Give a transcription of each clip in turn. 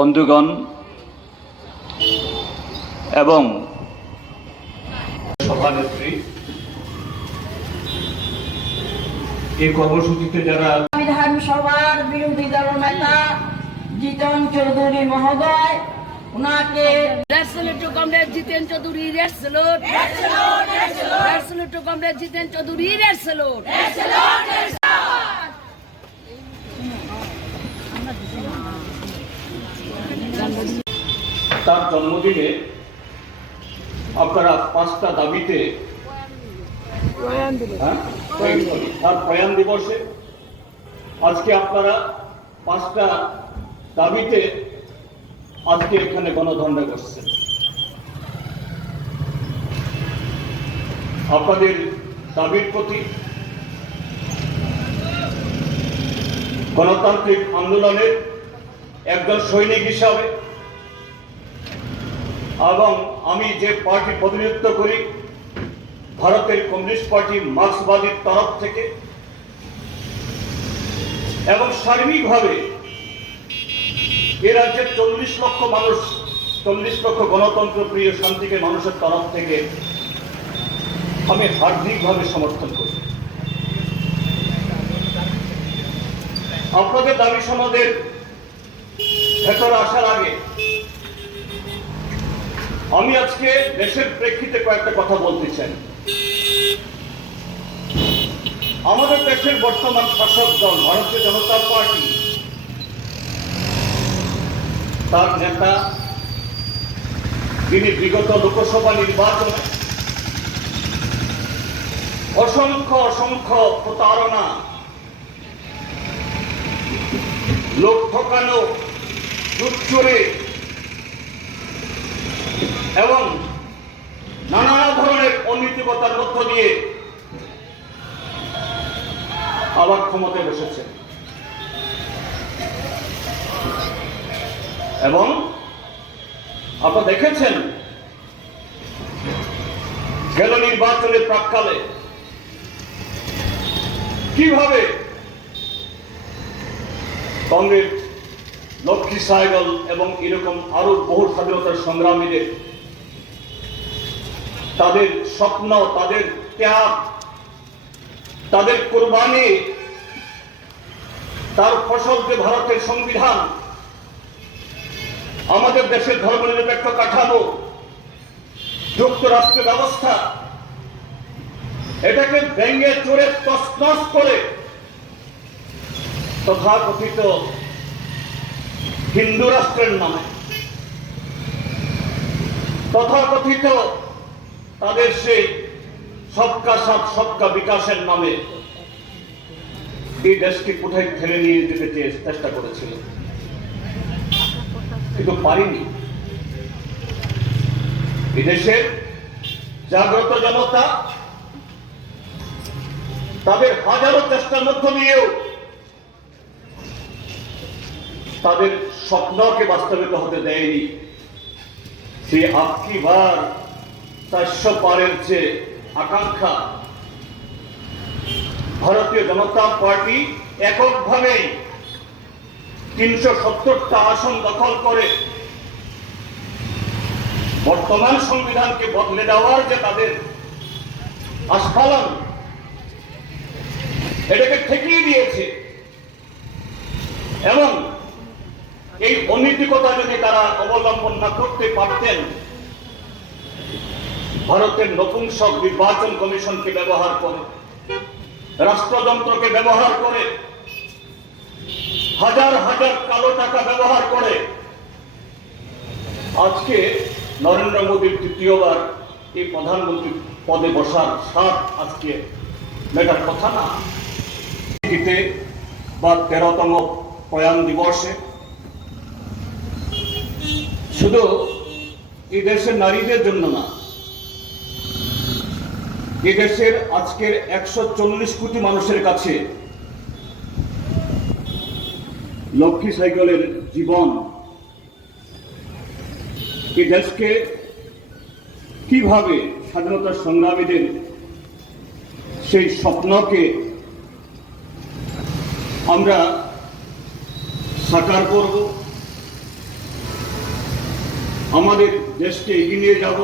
বন্ধুগণ এবং সভানেত্রী এই কর্মসূচিতে যারা বিধানসভার বিরোধী দলনেতা জিতন চৌধুরী মহোদয় comrade Jiten Chowdhury red salute red salute to comrade Jiten Chowdhury red salute তার জন্মদিনে আপনারা পাঁচটা দাবিতে হ্যাঁ? তার প্রয়াণ দিবসে আজকে আপনারা পাঁচটা দাবিতে আজকে এখানে গণধর্ণা করছেন আপনাদের দাবির প্রতি গণতান্ত্রিক আন্দোলনের একজন সৈনিক হিসাবে এবং আমি যে পার্টি প্রতিনিধিত্ব করি, ভারতের কমিউনিস্ট পার্টি মার্ক্সবাদীর তরফ থেকে, এবং সার্বিকভাবে এ রাজ্যের চল্লিশ লক্ষ মানুষ, চল্লিশ লক্ষ গণতন্ত্র প্রিয় শান্তিকে মানুষের তরফ থেকে আমি হার্দিকভাবে সমর্থন করি। আপনাদের দাবি সমাদের ভেতর আসার আগে আমি আজকে দেশের প্রেক্ষিতে কয়েকটা কথা বলতে চাই। আমাদের দেশের বর্তমান শাসক দল ভারতীয় জনতা পার্টি, তার নেতা তিনি বিগত লোকসভা নির্বাচনে অসংখ্য অসংখ্য প্রতারণা, লোক ঠকানো চুরি এবং নানা ধরনের অনীতিকতার মধ্য দিয়ে আবার ক্ষমতায় বসেছে। এবং আপনারা দেখেছেন, গেল নির্বাচনের প্রাককালে কীভাবে কংগ্রেস, লক্ষ্মী সাইগল এবং এরকম আরও বহু স্বাধীনতার সংগ্রামীদের তাদের স্বপ্ন, তাদের ত্যাগ, তাদের কোরবানি, তার ফসল যে ভারতের সংবিধান, আমাদের দেশের ধর্মনিরপেক্ষ কাঠামো যুক্তরাষ্ট্রের ব্যবস্থা, এটাকে ভেঙে চড়ে তসনস করে তথাকথিত হিন্দু রাষ্ট্রের নামে, তথাকথিত তাদের সেই সবকা সাথ, সবকা বিকাশের নামে এই দেশকে কোথায় ঠেলে নিয়ে যেতে চেষ্টা করেছিল। কিন্তু পারিনি। এদেশের জাগ্রত জনতা তাদের হাজারো চেষ্টার মধ্য দিয়েও তাদের স্বপ্নকে বাস্তবিত হতে দেয়নি। সে আপকি বার চারশো পারের যে আকাঙ্ক্ষা। ভারতীয় জনতা পার্টি এককভাবে তিনশো সত্তরটা আসন দখল করে বর্তমান সংবিধানকে বদলে দেওয়ার যে তাদের আস্ফালন এটাকে ঠেকিয়ে দিয়েছে। এবং এই অনৈতিকতা যদি তারা অবলম্বন না করতে পারতেন ভারতের নপুংসক নির্বাচন কমিশনকে ব্যবহার করে, রাষ্ট্রযন্ত্রকে ব্যবহার করে, হাজার হাজার কালো টাকা ব্যবহার করে। আজকে নরেন্দ্র মোদীর তৃতীয়বার এই প্রধানমন্ত্রী পদে বসার সাত আজকে মেটার কথা না। বা তেরোতম প্রয়াণ দিবসে। শুধু এই দেশের নারীদের জন্য না এ দেশের আজকের একশো চল্লিশ কোটি মানুষের কাছে লক্ষ্মী সাইকেলের জীবন। এই দেশকে কীভাবে স্বাধীনতা সংগ্রামীদের সেই স্বপ্নকে আমরা সাকার করব, আমাদের দেশকে এগিয়ে নিয়ে যাব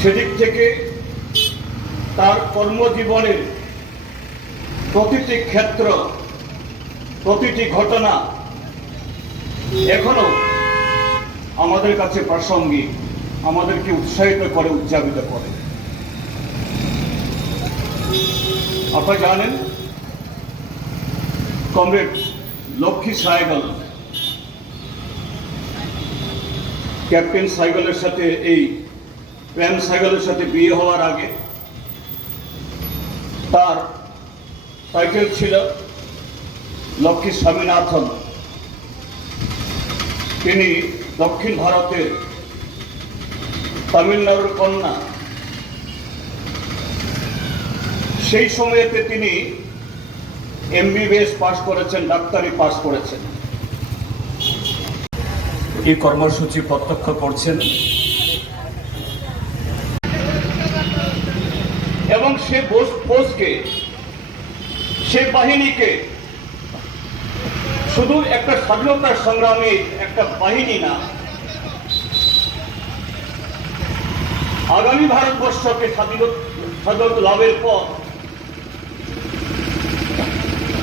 সেদিক থেকে তার কর্মজীবনের প্রতিটি ক্ষেত্র, প্রতিটি ঘটনা এখনও আমাদের কাছে প্রাসঙ্গিক, আমাদেরকে উৎসাহিত করে, উদযাপিত করে। আপনারা জানেন, কমরেড লক্ষ্মী সাইগল, ক্যাপ্টেন সাইগলের সাথে এই প্রেম সাইকেলের সাথে বিয়ে হওয়ার আগে তার সাইকেল ছিল লক্ষ্মী স্বামীনাথন। তিনি দক্ষিণ ভারতের তামিলনাড়ুর কন্যা। সেই সময়েতে তিনি এমবিবিএস পাশ করেছেন, ডাক্তারি পাশ করেছেন। এই কর্মসূচি প্রত্যক্ষ করছেন এবং সে ফৌজকে সে বাহিনীকে। শুধু একটা স্বাধীনতার সংগ্রামী একটা বাহিনী না। আগামী ভারতবর্ষকে স্বাধীনতা লাভের পর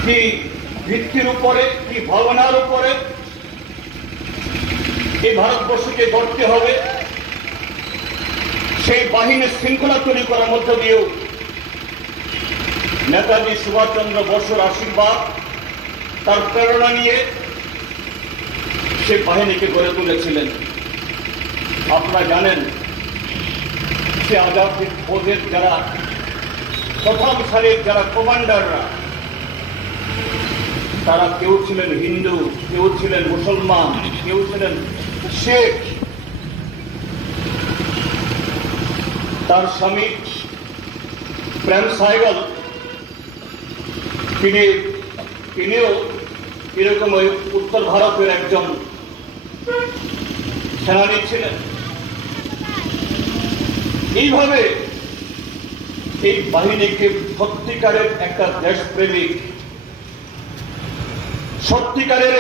কি ভিত্তির উপরে, কি ভাবনার উপরে? এই ভারতবর্ষকে গড়তে হবে। সেই বাহিনীর শৃঙ্খলা তৈরি করার মধ্য দিয়েও নেতাজি সুভাষচন্দ্র বসুর আশীর্বাদ, তার প্রেরণা নিয়ে সেই বাহিনীকে গড়ে তুলেছিলেন। আপনারা জানেন, সে আজাদ ওদের যারা প্রথম সারির যারা কমান্ডাররা, তারা কেউ ছিলেন হিন্দু, কেউ ছিলেন মুসলমান, কেউ ছিলেন শেখ। তার স্বামী প্রেম সাইগল তিনি, তিনিও এরকম ওই উত্তর ভারতের একজন সেনানী ছিলেন। এইভাবে এই বাহিনীকে সত্যিকারের একটা দেশপ্রেমিক, সত্যিকারের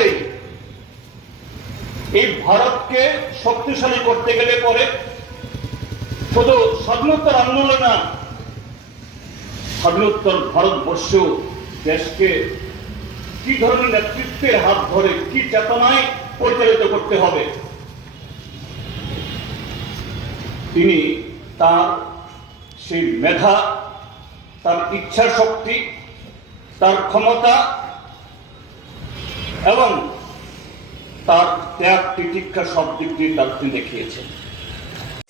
এই ভারতকে শক্তিশালী করতে গেলে পরে শুধু স্বাধীনতার আন্দোলন না স্বাধীনোত্তর ভারতবর্ষ দেশকে কি ধরনের নেতৃত্বের হাত ধরে কি চেতনায় পরিচালিত করতে হবে? তিনি তার সেই মেধা, তার ইচ্ছা শক্তি, তার ক্ষমতা এবং তার ত্যাগ তিতিক্ষা সব দিক দিয়ে তার দেখিয়েছেন।